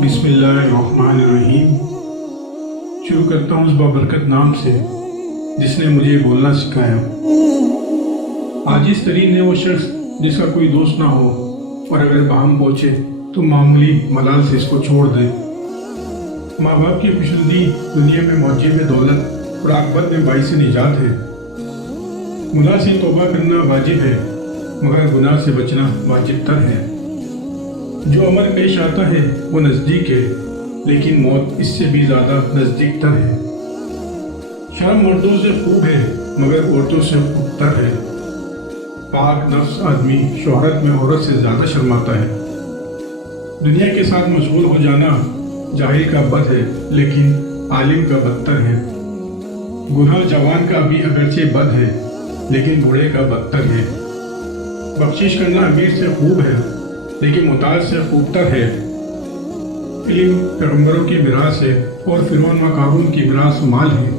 बिस्मिल्लाहिर्रहमानिर्रहीम। शुरू करता हूँ उस बाबरकत नाम से जिसने मुझे बोलना सिखाया। आजिज़ तरीन है वो शख्स जिसका कोई दोस्त ना हो और अगर बाहम पहुँचे तो मामूली मलाल से इसको छोड़ दे। माँ बाप की खुशनुदी दुनिया में मौजब दौलत और आखिरत में बाइस निजात है। गुनाह से तौबा करना वाजिब है मगर गुनाह से बचना वाजिब तर है। जो अमर पेश आता है वो नज़दीक है लेकिन मौत इससे भी ज़्यादा नज़दीक तर है। शर्म मर्दों से खूब है मगर औरतों से खूबतर है। पाक नफ्स आदमी शोहरत में औरत से ज़्यादा शर्माता है। दुनिया के साथ मशगूल हो जाना जाहिल का बद है लेकिन आलिम का बदतर है। गुनाह जवान का भी अगरचे बद है लेकिन बूढ़े का बदतर है। बख्शिश करना अमीर से खूब है लेकिन मुताज से खूबतर है। इल्म पैगंबरों की मिरास है और फिरौन व कारून की मिरास माल है।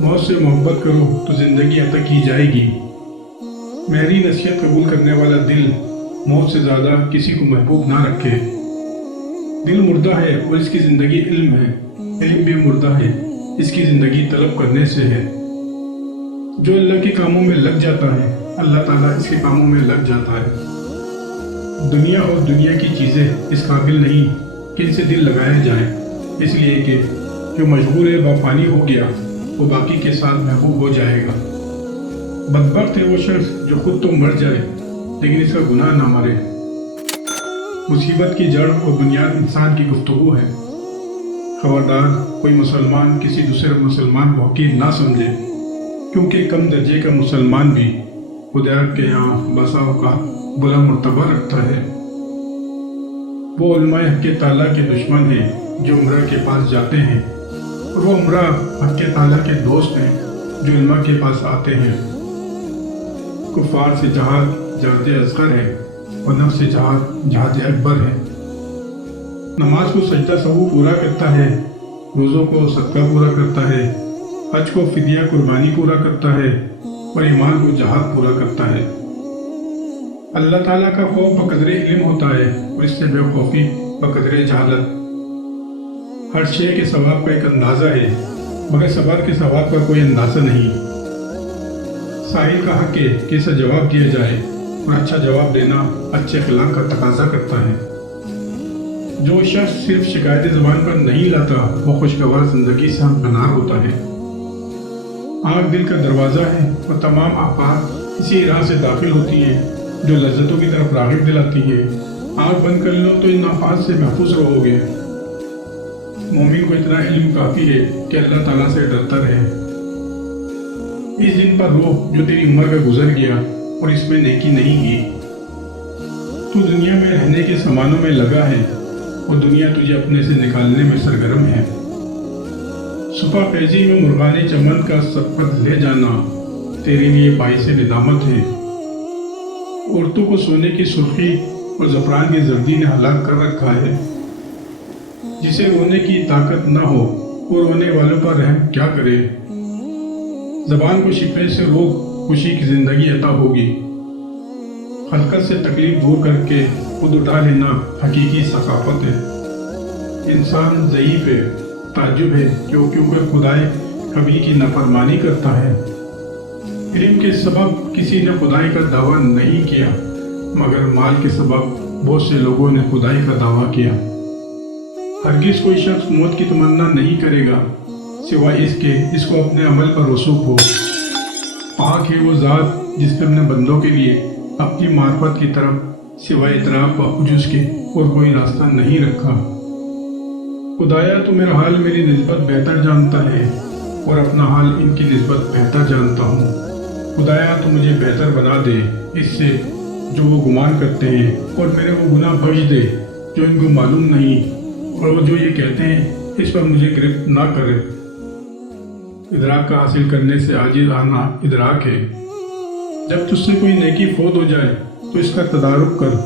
मौत से मोहब्बत करो तो ज़िंदगी अता की जाएगी। मेरी नसीहत कबूल करने वाला दिल मौत से ज़्यादा किसी को महबूब ना रखे। दिल मुर्दा है और इसकी ज़िंदगी इल्म है। इल्म भी मुर्दा है, इसकी ज़िंदगी तलब करने से है। जो अल्लाह के कामों में लग जाता है अल्लाह ताला इसके कामों में लग जाता है। दुनिया और दुनिया की चीज़ें इस काबिल नहीं कि इनसे दिल लगाया जाए, इसलिए कि जो मजबूर है बाफानी हो गया वो बाकी के साथ महबूब हो जाएगा। बदबख्त है वो शख्स जो खुद तो मर जाए लेकिन इसका गुनाह ना मरे। मुसीबत की जड़ और बुनियाद इंसान की गुफ्तगू है। खबरदार कोई मुसलमान किसी दूसरे मुसलमान को हकीर ना समझे क्योंकि कम दर्जे का मुसलमान भी खुदा के यहाँ बसा औकात बुरा मर्तबा रखता है। वो उलमाए हक़ ताला के दुश्मन हैं जो उम्रा के पास जाते हैं और वो उम्रा हक़ ताला के दोस्त हैं जो उलमा के पास आते हैं। कुफार से जहाद जहाद असगर है और नफ्स से जहाद जहाद अकबर है। नमाज को सजदा सहू पूरा करता है, रोज़ों को सदका पूरा करता है, हज को फिदिया कुर्बानी पूरा करता है और ईमान को जहाद पूरा करता है। अल्लाह ताला का खौफ बकदरे इल्म होता है और इससे बेखौफी बकदरे जहालत। हर शे के सवाब का एक अंदाज़ा है मगर सबर के सवाब का कोई अंदाज़ा नहीं। साहिल का हक है कि इसे जवाब दिया जाए और अच्छा जवाब देना अच्छे अखलाक का तकाजा करता है। जो शख्स सिर्फ शिकायत ज़बान पर नहीं लाता वो खुशगवार ज़िंदगी से हमकनार होता है। आँख दिल का दरवाज़ा है और तमाम आफात इसी राह से दाखिल होती हैं जो लज्जतों की तरफ राग़िब दिलाती है। आँख बंद कर लो तो इन आफात से महफूज रहोगे। मोमिन को इतना इल्म काफ़ी है कि अल्लाह ताला से डरता रहे। इस दिन पर रो जो तेरी उम्र का गुजर गया और इसमें नेकी नहीं की। तू दुनिया में रहने के सामानों में लगा है और दुनिया तुझे अपने से निकालने में सरगर्म है। सुबह फैजी में मुर्गाने चमन का सफर ले जाना तेरे लिए बाइस निदामत है। औरतों को सोने की सुर्खी और ज़फ़रान की जर्दी ने हलाक कर रखा है। जिसे रोने की ताकत न हो वो रोने वालों पर रहम क्या करे। ज़बान को शिकवे से रोक खुशी की ज़िंदगी अता होगी। हलकत से तकलीफ दूर करके खुद उठा लेना हकीकी सकाफत है। इंसान ज़ईफ़ है, ताज्जुब है क्योंकि खुदाए कभी की नाफरमानी करता है। इल्म के सबब किसी ने खुदाई का दावा नहीं किया मगर माल के सबब बहुत से लोगों ने खुदाई का दावा किया। हरगिज़ कोई शख्स मौत की तमन्ना नहीं करेगा सिवाय इसके इसको अपने अमल पर रसूख हो। पाक है वो ज़ात जिसने अपने बंदों के लिए अपनी मार्फत की तरफ सिवाय इतराफ़ व उजूज़ के और कोई रास्ता नहीं रखा। खुदाया तो मेरा हाल मेरी निस्बत बेहतर जानता है और अपना हाल इनकी निस्बत बेहतर जानता हूँ। खुदाया तो मुझे बेहतर बना दे इससे जो वो गुमान करते हैं और मेरे वो गुनाह बख्श दे जो इनको मालूम नहीं और वो जो ये कहते हैं इस पर मुझे गिरफ्त ना करे। इदराक का हासिल करने से आजिज़ आना इदराक है। जब तुझसे कोई नेकी फौत हो जाए तो इसका तदारुक कर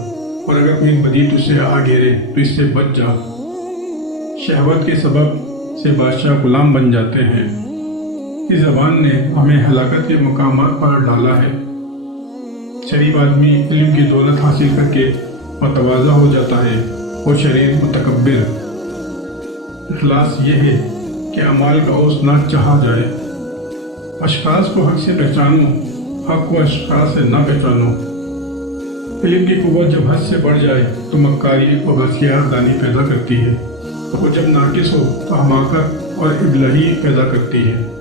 और अगर कोई बदी तुझसे आ घेरे तो इससे बच जा। शहवत के सबब से बादशाह गुलाम बन जाते हैं। इस ज़बान ने हमें हलाकत के मकामात पर डाला है। शरीफ आदमी इल्म की दौलत हासिल करके मतवाज़ा हो जाता है اور شریر متکبر۔ اخلاص یہ ہے کہ اعمال کا اوس نہ چاہا جائے۔ اشخاص کو حق سے پہچانو، حق کو اشخاص سے نہ پہچانو۔ علم کی قوت جب حد سے بڑھ جائے تو مکاری اور ہتھیار دانی پیدا کرتی ہے، اور جب ناقص ہو تو حماقت اور ابلہی پیدا کرتی ہے۔